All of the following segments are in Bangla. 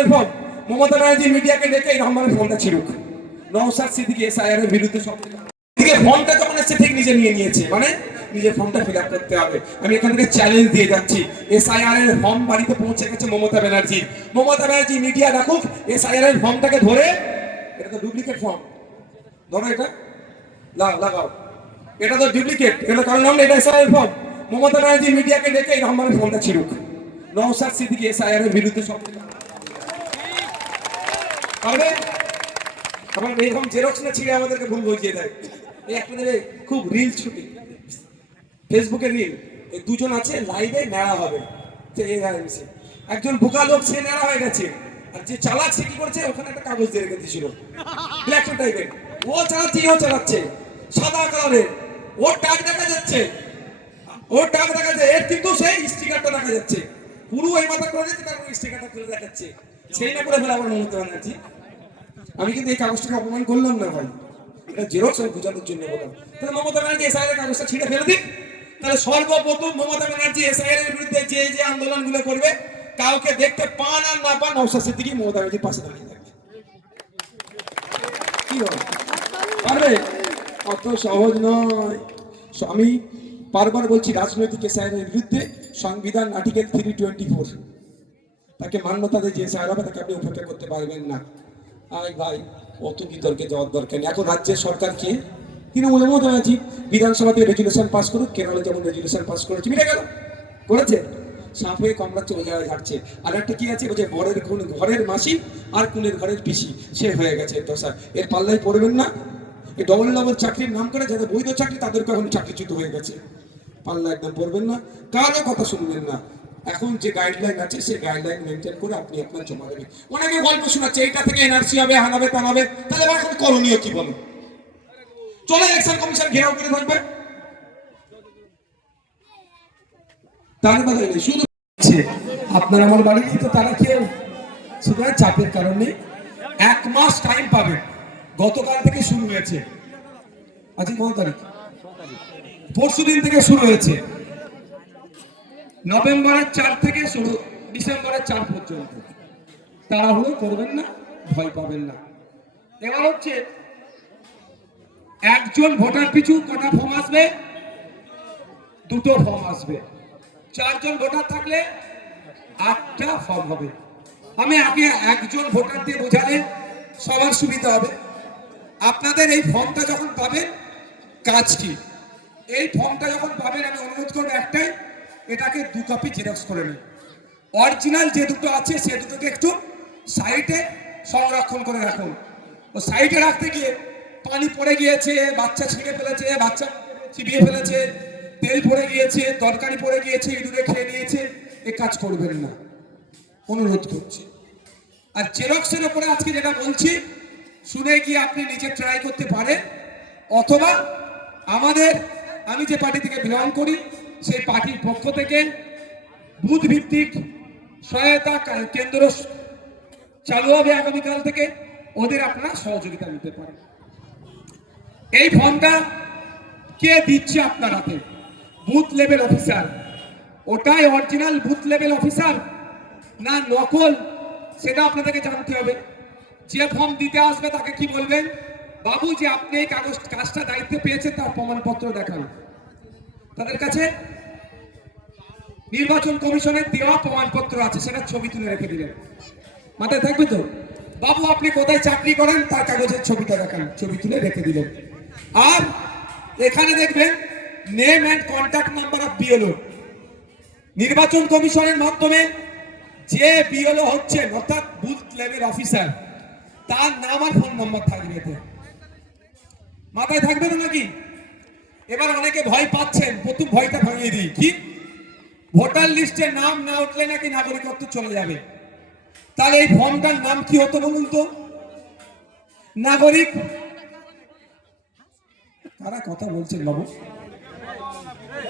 এসআইআর ফর্ম মমতা ব্যানার্জি মিডিয়াকে ডেকে রহমানের ফোনটা ছিড়ুক। নওসাদ সিদ্দিকি এসআইআর এর বিরুদ্ধে সব থেকে ফোনটা যখন এসছে, ঠিক নিজে নিয়ে নিয়েছে। মানে নিজের ফর্মটা ফিল করতে হবে। আমি এখান থেকে চ্যালেঞ্জ দিয়ে যাচ্ছি। এসআইআর এর ফর্ম বাড়িতে পৌঁছে গেছে মমতা ব্যানার্জি। মমতা ব্যানার্জি মিডিয়া রাখুক এসআইআর এর ফর্মটাকে ধরে, এটা তো ডুপ্লিকেট ফর্ম ধরো এটা। লাগাও এটা তো ডুপ্লিকেট এটা কারণ নাম এটা এসআইআর ফর্ম মমতা ব্যানার্জি মিডিয়াকে ডেকে রহমানের ফোনটা ছিড়ুক। নওসাদ সিদ্দিকি এসআইআর এর বিরুদ্ধে সব পারবে এরকম জেরক্স না ছিঁড়ে আমাদেরকে ভুল বুঝিয়ে দেয়। এই খুব রিল ছুটি ফেসবুকে রিল এই দুজন আছে লাইভে হবে। একজন বোকা লোক, সে নেড়া হয়ে গেছে। আর যে চালাক, সে কি করছে? ওখানে একটা কাগজ দিয়ে রেখে দিয়েছিল। টাইপের ও চালাচ্ছে ও চালাচ্ছে। সাদা কালারের ওর টাক দেখা যাচ্ছে। ওর টাক দেখা যাচ্ছে। এর কিন্তু সেই স্টিকারটা দেখা যাচ্ছে। পুরো এই মাথা করে দিচ্ছে তারপর স্টিকারটা খুলে দেখাচ্ছে। সেই করে ফেলে আমার মমতা ব্যানার্জি আমি কিন্তু এই কাগজটাকে অপমান করলাম না ভাই। এটা জেরক্স আমি বোঝানোর জন্য বললাম। তাহলে মমতা ব্যানার্জি এসআইআর কাগজটা ছিঁড়ে ফেলে দিন তাহলে সর্বপ্রথম মমতা ব্যানার্জি এসআইআর এর বিরুদ্ধে যে যে আন্দোলনগুলো করবে, কাউকে দেখতে পান আর না পান নওশাদ সিদ্দিকী মমতা ব্যানার্জির পাশে দাঁড়িয়ে থাকবে। কি হবে? পারবে? অত সহজ নয়। আমি বারবার বলছি, রাজনৈতিক এসআইআর এর বিরুদ্ধে সংবিধান আর্টিকেল থ্রি টোয়েন্টি ফোর তাকে মান্যতা দিয়ে যে হবে, তাকে আপনি উপেক্ষা করতে পারবেন না। আই ভাই, অত বিতর্কে যাওয়ার দরকার নেই। এখন রাজ্যের সরকার কে? তৃণমূলের মতো আছি। বিধানসভাতে রেজুলেশন পাস করুক, কেরলে যেমন রেজুলেশন পাস করেছে, মিটে গেল। করেছে? সাপ হয়ে কামড়াচ্ছে ওই জায়গায় ঝাড়ছে আর একটা কি আছে? বলছে, বরের খুন, ঘরের মাসি আর কুলের ঘরের পিসি। সে হয়ে গেছে দশা এর পাল্লায় পড়বেন না। এই ডবল ডবল চাকরির নাম করে, যাদের বৈধ চাকরি তাদেরকে এখন চাকরিচ্যুত হয়ে গেছে। পাল্লা একদম পড়বেন না। কারও কথা শুনবেন না। এখন যে গাইডলাইন আছে, সেই গাইডলাইন মেনটেন করে আপনি আপনার জমা দেবেন। অনেকে গল্প শোনাচ্ছে, এইটা থেকে এনআরসি হবে, হানাবে টানাবে তাহলে এবার এখন করণীয় কি বলো? চলে ইলেকশন কমিশন ঘেরাও করে থাকবে তার শুধু আপনার আমার বাড়িতে তো তারা কেউ? সুতরাং চাপের কারণে এক মাস টাইম পাবেন গতকাল থেকে শুরু হয়েছে। আজকে কত তারিখ? পরশু দিন থেকে শুরু হয়েছে। নভেম্বরের চার থেকে শুরু, ডিসেম্বরের চার পর্যন্ত। তাড়াহুড়ো করবেন না, ভয় পাবেন না। এবার হচ্ছে, একজন ভোটার পিছু কটা ফর্ম আসবে? দুটো ফর্ম আসবে। চারজন ভোটার থাকলে আটটা ফর্ম হবে। আমি আগে একজন ভোটার দিয়ে বোঝালে সবার সুবিধা হবে। আপনাদের এই ফর্মটা যখন পাবেন, কাজ কি? এই ফর্মটা যখন পাবেন, আমি অনুরোধ করব একটাই এটাকে দু কপি জেরক্স করে নিন। অরিজিনাল যে দুটো আছে, সে দুটোকে একটু সাইডে সংরক্ষণ করে রাখুন। ও সাইডে রাখতে গিয়ে পানি পড়ে গিয়েছে, বাচ্চা ছিঁড়ে ফেলেছে, বাচ্চা চিবিয়ে ফেলেছে, তেল পড়ে গিয়েছে, তরকারি পড়ে গিয়েছে, ইঁদুরে খেয়ে নিয়েছে, এ কাজ করবেন না। অনুরোধ করছি। আর জেরক্সের উপরে আজকে যেটা বলছি, শুনে গিয়ে আপনি নিজে ট্রাই করতে পারেন, অথবা আমাদের, আমি যে পার্টি থেকে বিলং করি সেই পার্টির পক্ষ থেকে বুথ ভিত্তিক সহায়তা কেন্দ্র চালু হবে আগামীকাল থেকে। ওদের আপনারা সহযোগিতা নিতে পারেন। এই ফর্মটা কে দিচ্ছে আপনার হাতে? Booth level officer. ওটাই অরিজিনাল বুথ লেভেল অফিসার না নকল, সেটা আপনাদেরকে জানতে হবে। যে ফর্ম দিতে আসবে তাকে কি বলবেন? বাবু যে আপনি এই কাগজ কাজটা দায়িত্ব পেয়েছেন, তার প্রমাণপত্র দেখান। তাদের কাছে নির্বাচন কমিশনের দেওয়া প্রমাণপত্র আছে, সেটা ছবি তুলে রেখে দিলেন। মাথায় থাকবে তো? বাবু, আপনি কোথায় চাকরি করেন? তার কাগজের ছবিটা দেখান, ছবি তুলে রেখে দিলেন। আর এখানে দেখবেন name and contact number of BLO নির্বাচন কমিশনের মাধ্যমে যে বিএলও হচ্ছেন, অর্থাৎ বুথ লেভেল অফিসার তার নাম আর ফোন নাম্বার থাকবে এতে। মাথায় থাকবে তো নাকি? এবার অনেকে ভয় পাচ্ছেন, প্রথম ভয়টা ভাঙিয়ে দিই। কি? ভোটার লিস্টে নাম না উঠলে নাকি নাগরিকত্ব চলে যাবে? তাহলে এই ফর্মটার নাম কি হতো বলুন তো? নাগরিক? তারা কথা বলছেন বাবু?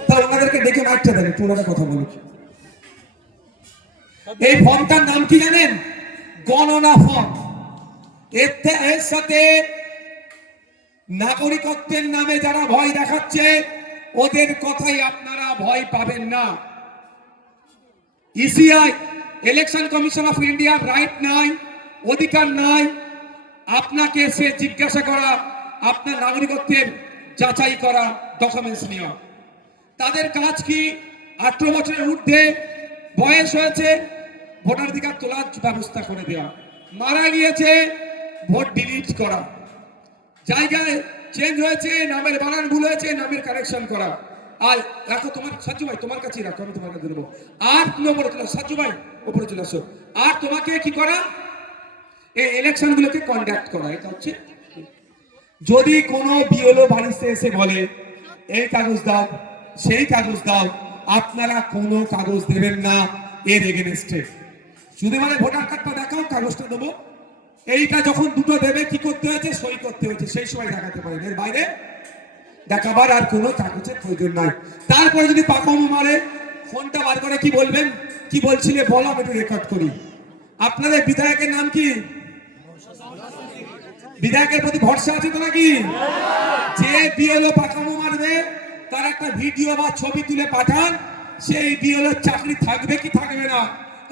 তাহলে ওনাদেরকে ডেকে মারতে দেন একটু ওনারা কথা বলুন। এই ফর্মটার নাম কি জানেন? গণনা ফর্ম। এর এর সাথে নাগরিকত্বের নামে যারা ভয় দেখাচ্ছে, ওদের কথাই আপনারা ভয় পাবেন না। ইসিআই ইলেকশন কমিশন অফ ইন্ডিয়ার রাইট নাই, অধিকার নাই। আপনাকে সে জিজ্ঞাসা করা, আপনার নাগরিকত্বের যাচাই করা ডকুমেন্টস নেওয়া। তাদের কাজ কি? আঠারো বছরের ঊর্ধ্বে বয়স হয়েছে, ভোটাধিকার তোলার ব্যবস্থা করে দেওয়া। মারা গিয়েছে, ভোট ডিলিট করা। জায়গায় চেঞ্জ হয়েছে, নামের বানান ভুল হয়েছে, নামের কারেকশন করা। আর রাখো তোমার সাজু ভাই, তোমার কাছেই রাখো, আমি তোমার কাছে দেবো। আর নম্বর চলে সাজু ভাই, ওপরে চলে আসো। আর তোমাকে কি করা? এই ইলেকশন গুলোকে কন্ডাক্ট করা, এটা হচ্ছে। যদি কোনো বিওলো বাড়িতে এসে বলে, এই কাগজ দাও, সেই কাগজ দাও, আপনারা কোনো কাগজ দেবেন না, এর এগেনস্টে শুধু মানে ভোটার কার্ডটা দেখাও, কাগজটা দেবো। এইটা যখন দুটো দেবে, কি করতে হয়েছে? সই করতে হয়েছে। সেই সময় দেখাতে পারেন এর বাইরে দেখাবার আর কোনো কাগজের প্রয়োজন নাই। তারপরে যদি পাকামো মারে, ফোনটা বার করে কি বলবেন? কি বলছিলে? বলো, আমি একটু রেকর্ড করি। আপনাদের বিধায়কের নাম কি? বিধায়কের প্রতি ভরসা আছে তো নাকি? যে বিএলও পাকামো মারবে, তার একটা ভিডিও বা ছবি তুলে পাঠান। সেই বিএলও চাকরি থাকবে কি থাকবে না?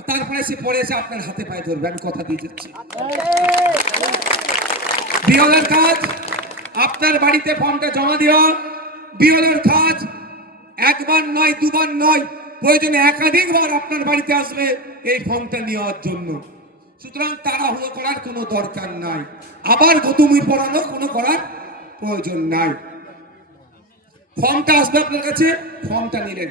তারপরে সে পরে এসে আপনার হাতে পায়ে ধরবে, আমি কথা দিয়ে দিচ্ছি বিএলের কাজ, আপনার বাড়িতে ফর্মটা জমা দেওয়া বিএলের কাজ, একবার নয়, দুবার নয়, প্রয়োজনে একাধিকবার আপনার বাড়িতে আসবে এই ফর্মটা নেওয়ার জন্য। সুতরাং তারা তাড়াহুড়ো করার কোনো দরকার নাই। আবার গতুমির পড়ানো কোনো করার প্রয়োজন নাই। ফর্মটা আসবে আপনার কাছে, ফর্মটা নিলেন।